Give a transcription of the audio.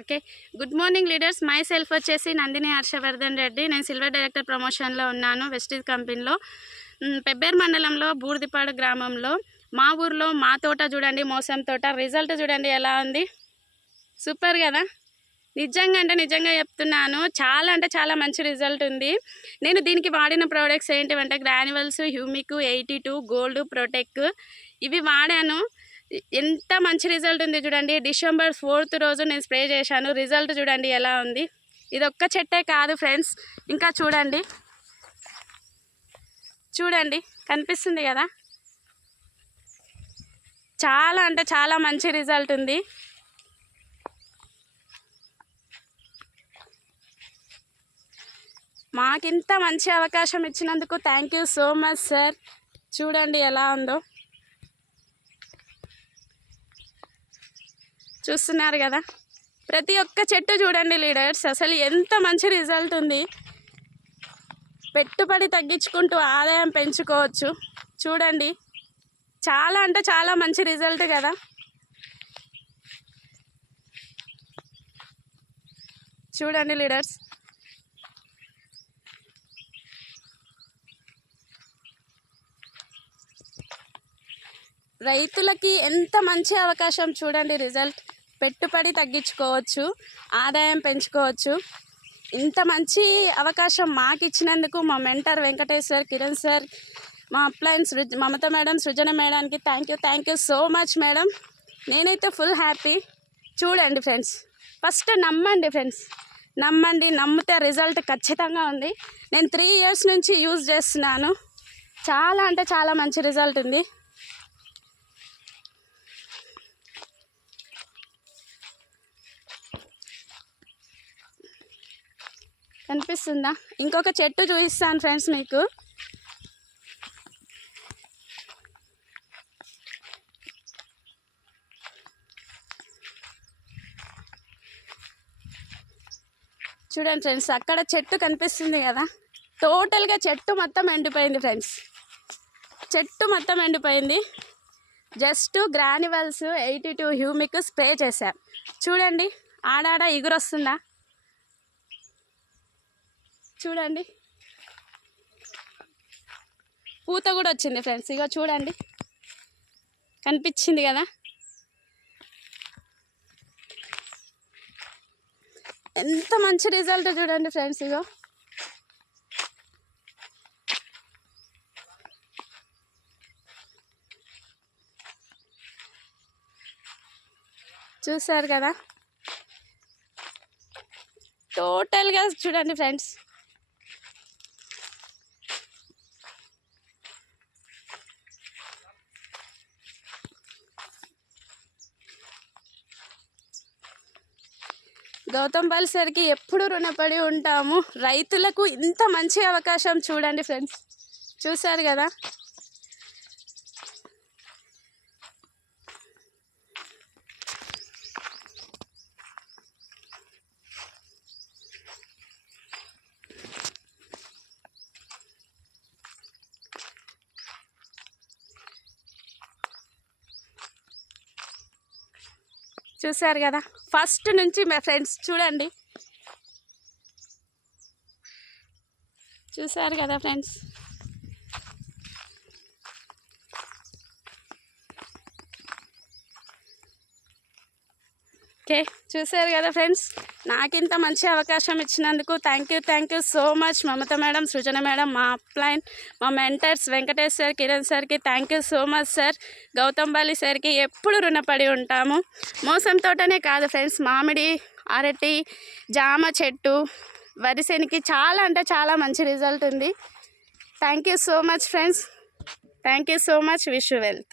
Okay, good morning leaders. My self వచ్చేసి నందిని హర్షవర్ధన్ రెడ్డి. నేను silver director ప్రమోషన్లో ఉన్నాను వెస్టీజ్ కంపెనీలో. పెబ్బేరు మండలంలో బూర్దిపాడు గ్రామంలో మా ఊర్లో మా తోట చూడండి, మోసం తోట. రిజల్ట్ చూడండి ఎలా ఉంది, సూపర్ కదా. నిజంగా చెప్తున్నాను, చాలా అంటే చాలా మంచి రిజల్ట్ ఉంది. నేను దీనికి వాడిన ప్రోడక్ట్స్ ఏంటివంటే గ్రాన్యువల్స్, హ్యూమిక్, 82 గోల్డ్, ప్రొటెక్ ఇవి వాడాను. ఎంత మంచి రిజల్ట్ ఉంది చూడండి. డిసెంబర్ 4th రోజు నేను స్ప్రే చేశాను. రిజల్ట్ చూడండి ఎలా ఉంది. ఇది ఒక్క చెట్టే కాదు ఫ్రెండ్స్, ఇంకా చూడండి కనిపిస్తుంది కదా. చాలా అంటే చాలా మంచి రిజల్ట్ ఉంది. మాకింత మంచి అవకాశం ఇచ్చినందుకు thank you so much sir. చూడండి ఎలా ఉందో, చూస్తున్నారు కదా. ప్రతి ఒక్క చెట్టు చూడండి లీడర్స్, అసలు ఎంత మంచి రిజల్ట్ ఉంది. పెట్టుబడి తగ్గించుకుంటూ ఆదాయం పెంచుకోవచ్చు. చూడండి, చాలా అంటే చాలా మంచి రిజల్ట్ కదా. చూడండి లీడర్స్, రైతులకి ఎంత మంచి అవకాశం చూడండి. రిజల్ట్, పెట్టుబడి తగ్గించుకోవచ్చు, ఆదాయం పెంచుకోవచ్చు. ఇంత మంచి అవకాశం మాకు ఇచ్చినందుకు మా mentor Venkatesh sir, Kiran sir, మా అప్లయన్స్ మమత మేడం, సృజన మేడానికి thank you so much madam. నేనైతే ఫుల్ హ్యాపీ. చూడండి ఫ్రెండ్స్, ఫస్ట్ నమ్మండి ఫ్రెండ్స్, నమ్మితే రిజల్ట్ ఖచ్చితంగా ఉంది. నేను 3 years నుంచి యూజ్ చేస్తున్నాను. చాలా అంటే చాలా మంచి రిజల్ట్ ఉంది. కనిపిస్తుందా? ఇంకొక చెట్టు చూపిస్తాను ఫ్రెండ్స్ మీకు. చూడండి ఫ్రెండ్స్, అక్కడ చెట్టు కనిపిస్తుంది కదా. టోటల్గా చెట్టు మొత్తం ఎండిపోయింది ఫ్రెండ్స్, చెట్టు మొత్తం ఎండిపోయింది. జస్ట్ గ్రాన్యువల్స్ 82 హ్యూమిక్ స్ప్రే చేశాను. చూడండి, ఆడాడ ఎగురొస్తుందా చూడండి. పూత కూడా వచ్చింది ఫ్రెండ్స్. ఇగో చూడండి, కనిపించింది కదా. ఎంత మంచి రిజల్ట్ చూడండి ఫ్రెండ్స్. ఇగో చూసారు కదా. టోటల్గా చూడండి ఫ్రెండ్స్. గౌతంపల్లి సార్కి ఎప్పుడు రుణపడి ఉంటాము. రైతులకు ఇంత మంచి అవకాశం చూడండి ఫ్రెండ్స్, చూసారు కదా. చూసారు కదా, ఫస్ట్ నుంచి మా ఫ్రెండ్స్ చూడండి. చూసారు కదా ఫ్రెండ్స్. ఓకే, చూసారు కదా ఫ్రెండ్స్. నాకింత మంచి అవకాశం ఇచ్చినందుకు thank you so much Mamata madam, Srujana madam, మా అప్లైన్, మా మెంటర్స్ వెంకటేష్ సార్, కిరణ్ సార్కి thank you so much sir. Gowthampalli సార్కి ఎప్పుడు రుణపడి ఉంటాము. మోసం తోటనే కాదు ఫ్రెండ్స్, మామిడి, అరటి, జామ చెట్టు, వరిసేనికి చాలా అంటే చాలా మంచి రిజల్ట్ ఉంది. Thank you so much friends, thank you so much. Wish you wealth.